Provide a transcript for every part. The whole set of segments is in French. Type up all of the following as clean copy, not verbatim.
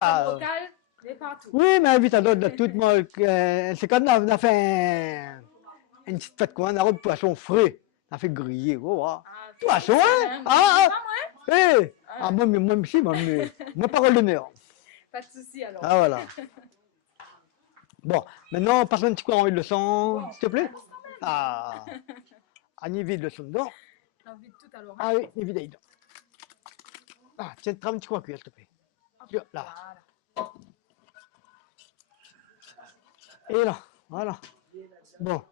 Ah, local, mais partout. oui, mais invite à d'autres de tout le monde. C'est quand on a fait une petite fête, quoi. On a un poisson frais. On a fait griller. Oh, ah. Ah, Poisson, hein? hein, Ah, pas ah, eh. moi. Ah, moi, aussi, moi, parole d'honneur. Pas de souci alors. Ah, voilà. Bon, maintenant, passe un petit coup en huile de sang, Bon, s'il te plaît. allez, quand même. Ah, un vide de sang dedans. On vide tout alors. Ah oui, évidemment. Ah, tiens, trame un petit coup à cuire, s'il te plaît. Hop, Là. voilà. Et là, voilà. Bon.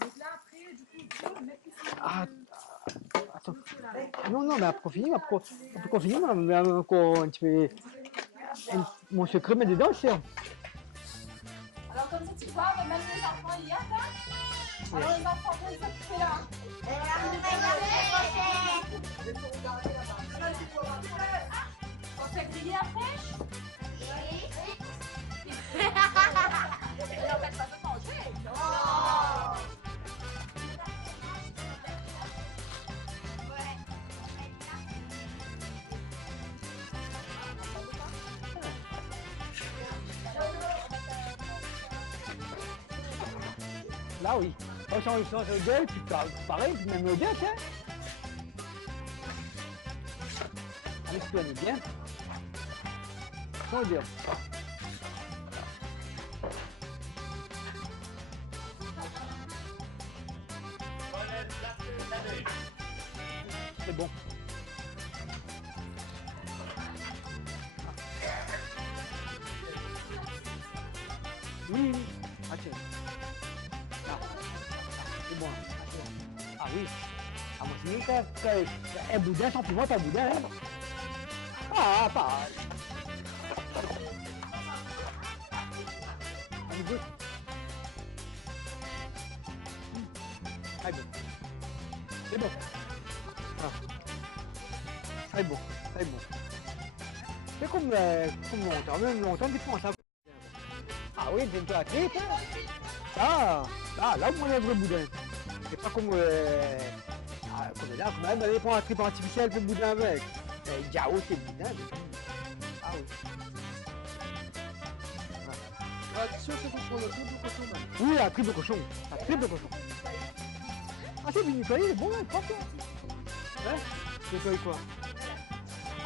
Donc là, après, du coup, tu veux mettre ici. Ah, attends. Non, non, mais après qu'on finisse, mais encore un petit peu. Mon secret, mais dedans, c'est. Alors, comme ça, tu vois, même les enfants, il y a ça. Alors, les enfants, vous s'occuper là. On fait griller après? Et on met pas de manger. Là, oui. On change le gel, puis pareil, même le gel, tiens. Allez, tu connais bien. Sans le gel. C'est bon. Oui, oui. Ah, tiens. Ah, c'est bon. Ah oui. Ah, moi, c'est mieux qu'un boudin sans piment, pas boudin. Hein. Ah, pas. Allez, goûte. Très bon. C'est bon. Ah. Très bon. Très bon. C'est comme longtemps, même longtemps qu'il prend ça. Ah oui, c'est une tripe. Hein. Là, on a un vrai boudin. C'est pas comme, comme là, quand même, aller prendre un trip artificiel pour le boudin avec. Jao, c'est boudin. Ah oui. Ah, tu sais, c'est pour prendre le truc du cochon, même. Oui, la tripe de cochon. La tripe de cochon. Ah, c'est bien nettoyé, bon, hein, franchement. Ouais. Nettoyer quoi?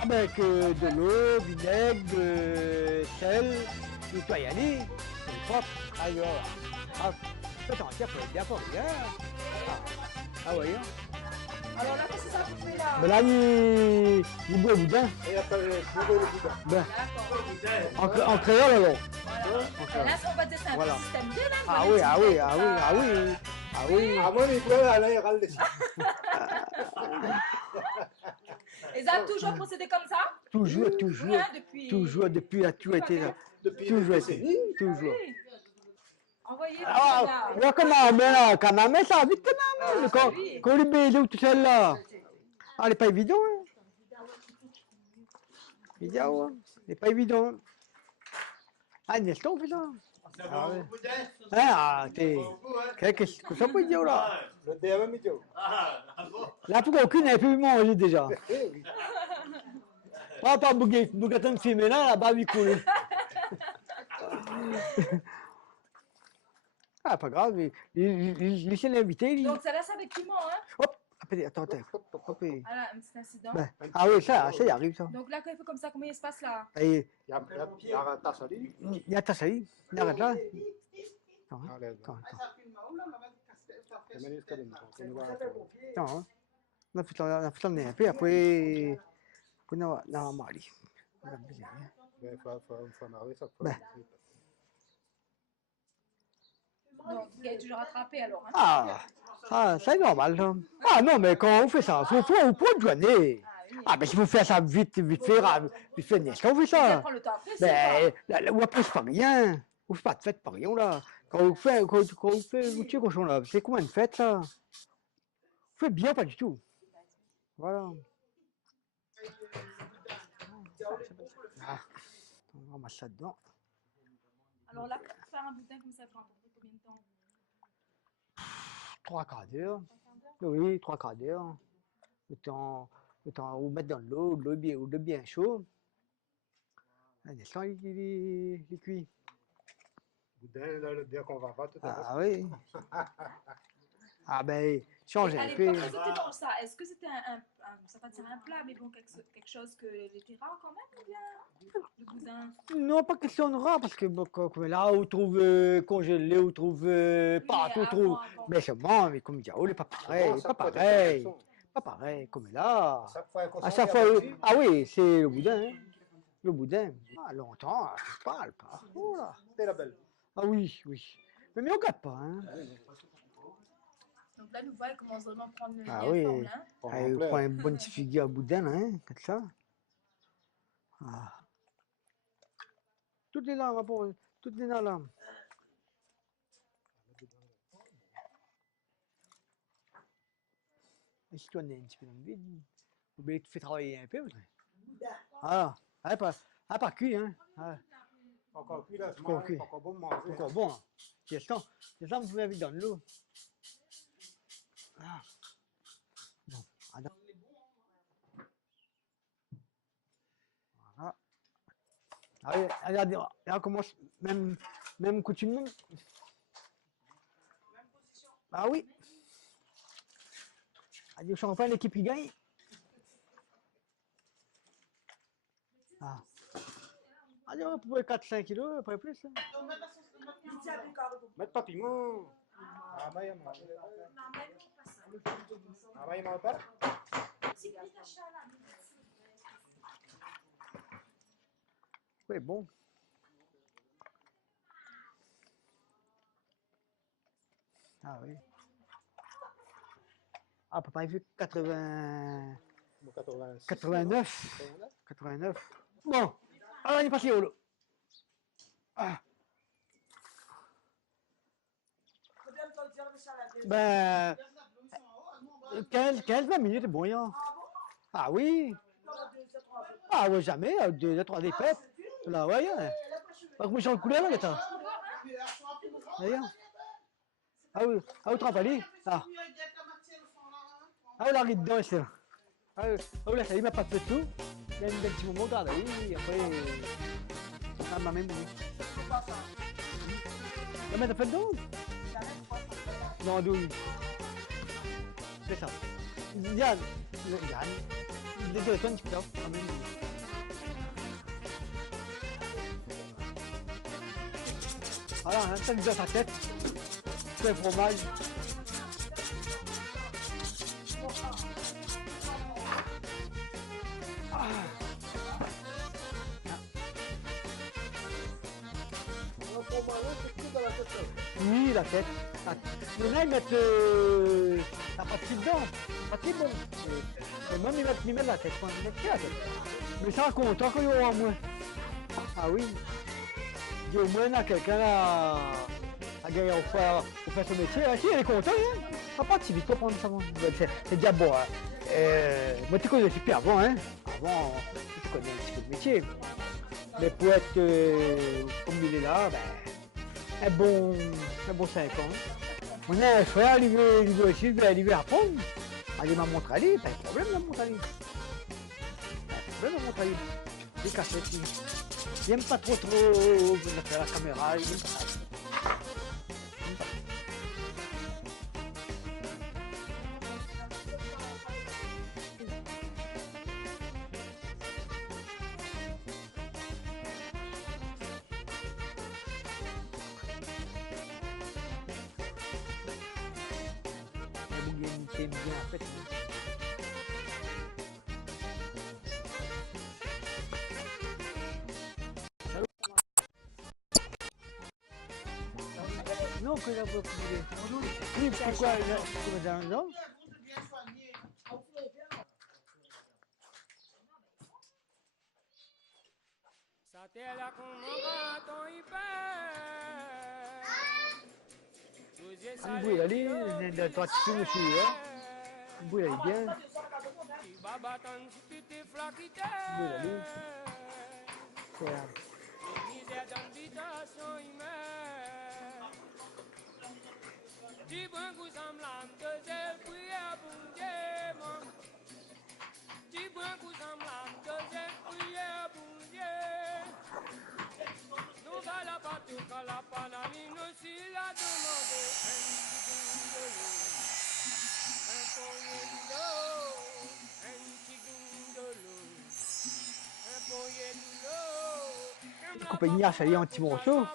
Ah ben, avec de l'eau, vinaigre, sel, nettoyer aller. C'est propre. Alors, ah, peut-être entière pour être bien fort, bien. Ah oui, hein. Alors là, qu'est-ce que ça vous fait là? Mais là, il boit le boudin. Et après, je vais le boudin. Ben, D'accord. en créole alors. Voilà. Enfin, Là, on va dire c'est un voilà. système de là. Ah oui, ah oui, ah oui, ah oui. Ah oui. Ah, moi, il peut aller à l'air, Et ça a toujours procédé comme ça? Toujours, Oui, hein, depuis. toujours, depuis la tout été là. depuis Toujours des été. décennies. Toujours. Oui. Envoyez Ah, là, comment, mais là, quand on met ça, vite quand même. Quand les bébés tout seul là. Ah, c'est pas évident, hein. Évident, hein. C'est pas évident. Ah, n'est-ce pas, on fait ça? Ah, ouais. Ah, t'es. Qu'est-ce que ça peut dire là? Le DM, il dit. Là, pourquoi aucune n'a pu manger déjà? Pas bougatin de filmer là, là-bas, il coule. Ah, pas grave, laissez l'invité. Donc ça laisse avec piment, hein? Hop, attends. Hop, Voilà, un petit incident. ben, ah oui, ça y arrive, ça. Donc là, quand il fait comme ça, combien il se passe là? Et Il y a un tas de salé. il y a ta saillie, il arrête là. Attends, Allez, attends. je mets jusqu'à demain. Attends, hein. On a fait l'emmener un peu, après, on a marre. Il faut marrer ça. Ben. Donc, il est toujours attrapé alors, hein? Ah, c'est normal, ça. Ah non, mais quand on fait ça, faut joindre. Ah, mais si vous faites ça vite fait, n'est-ce qu'on fait Ça ça? prend le temps après, Ben, là, on après, c'est pas rien. On fait pas de fête, pas rien, là. Quand vous faites, vous tirez cochon, là, c'est quoi une fête, ça? Vous faites bien, pas du tout. Voilà. Ah, on ramasse ça dedans. Alors là, pour faire un boudin comme ça, prend à peu près combien de temps? 3 quarts d'heure. Oui, 3 quarts d'heure. Le temps, vous mettre dans l'eau bien chaud. L'instant, il est cuit. Boudin, là, le bien qu'on va voir tout à l'heure. Ah oui. Ah ben, change À un l'époque, peu. c'était dans ça. Est-ce que c'était ça va dire un plat, mais bon, quelque chose que les rare quand même, ou bien le boudin? Non, pas question de rare, parce que bon, comme là, on trouve congelé, on trouve Oui, pâte, on mais trouve. avant. Mais seulement, mais comme diao, il n'est pas Avant, pareil, pas chaque fois, pareil. Pas pareil, comme là. chaque fois qu'on À s'en chaque vient fois, parti, ah oui, c'est le boudin. Hein. Le boudin. Ah, longtemps, je parle pas. Oh là. c'est la belle. Ah oui, oui. Mais on ne regarde pas, hein. Donc là, nous voyons commence vraiment à prendre Ah bien oui. forme là. En Ah, il plein. prend une bonne petite figure à boudin, hein, comme ça. Ah. Toutes les larmes, toutes les larmes. Et si tu en es un petit peu dans le vide, faut bien que tu fais travailler un peu. Ah, pas cuit, hein. Ah, Encore plus là, Encore cuit. encore bon manger. encore bon. Hein. C'est ça, vous pouvez vite dans l'eau. Ah. Bon, attends. Voilà. Ah oui, regardez, là on commence, même coutume. Ah oui. Allez, au champagne, l'équipe qui gagne. Ah. Allez, on peut 4-5 kilos, après plus. Hein. Mettre pas piment. Ah, mais il mange. Ah, mais il mange pas. Oui, bon. Ah oui. Ah, papa, il fait 80... 86. 89. 89. Bon, alors on est passé au lot. Ah. Ben, 15-20 minutes, bon, hein. Ah oui. Ah oui, jamais, 2-3 dépettes. Là, ouais, hein. Pas que je change de couleur, là, attends. D'ailleurs. Ah oui, ah oui, travailler. Ah. Ah oui, la ride dedans, c'est là. Ah oui, là, ça y m'a pas fait tout. Il y a un petit moment, regarde, oui, après. Ah, ma même. La mettre fait dedans? Non, d'où? C'est ça. Yann, des téléphones, tu peux faire quand même. Voilà, hein, ça lui dans sa tête. C'est le fromage. Ah. Oui, la tête. Il y en a, ils mettent la partie dedans. La partie bon. Et même ils mettent la tête. Ils mettent la tête. Mais ça compte, tant qu'il y aura moins. Ah oui. Il y a au moins là, quelqu'un là à gagner au faire son métier. Ah, si, il est content. Hein. Ça pas si vite pour prendre ça. C'est déjà bon. Hein. Moi, tu connais depuis avant. Hein. Avant, tu connais un petit peu le métier. Mais pour être comme il est là, ben. Un bon 5 ans. On a un frère, il veut aussi, il veut apprendre. Il m'a montré à lui, pas de problème de montrer à lui. Pas de problème de montrer à lui. Des cassettes, il n'aime pas trop faire la caméra, il n'aime pas ça. C'est bien fait. Non, que la voix coulée. C'est quoi, non? Un bruit, allez, de toi, tu me suis, hein? Un bruit, allez, bien. Un bruit, allez. Compagnie à salir un petit morceau.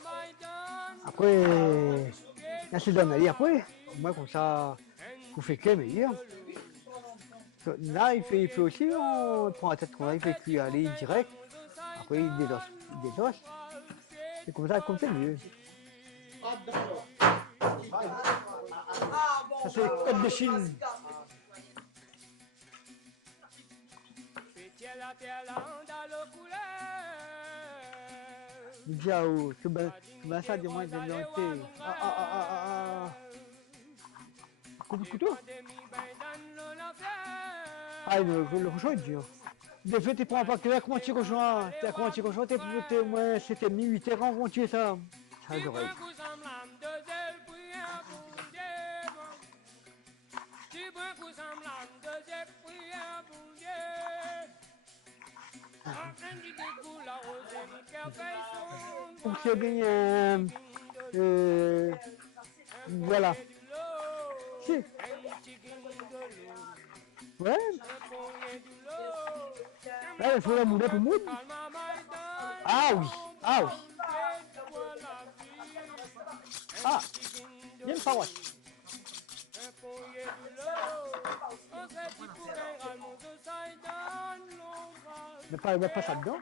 Après, là c'est donne aller après. Au moins comme ça, vous faites que meilleur. Là il fait aussi, on prend la tête qu'on a, il fait plus aller direct. Après il délosse, il délosse. C'est comme c'est mieux. Ça c'est Côte de Chine. Diao, tu vas ça de moins de monter. Coupe le couteau. Ah, le rejoint est dur. De fait, tu prends pas que là, comment tu rejoins? Comment tu rejoins? C'était mis 8 heures avant tuer ça. Ça l'oreille. Pour se gagner, voilà. Si. Ouais. Là, il faut la mouler pour moudre. Ah oui, ah oui. Ah, bien pas ouais. Mais pas ça dedans.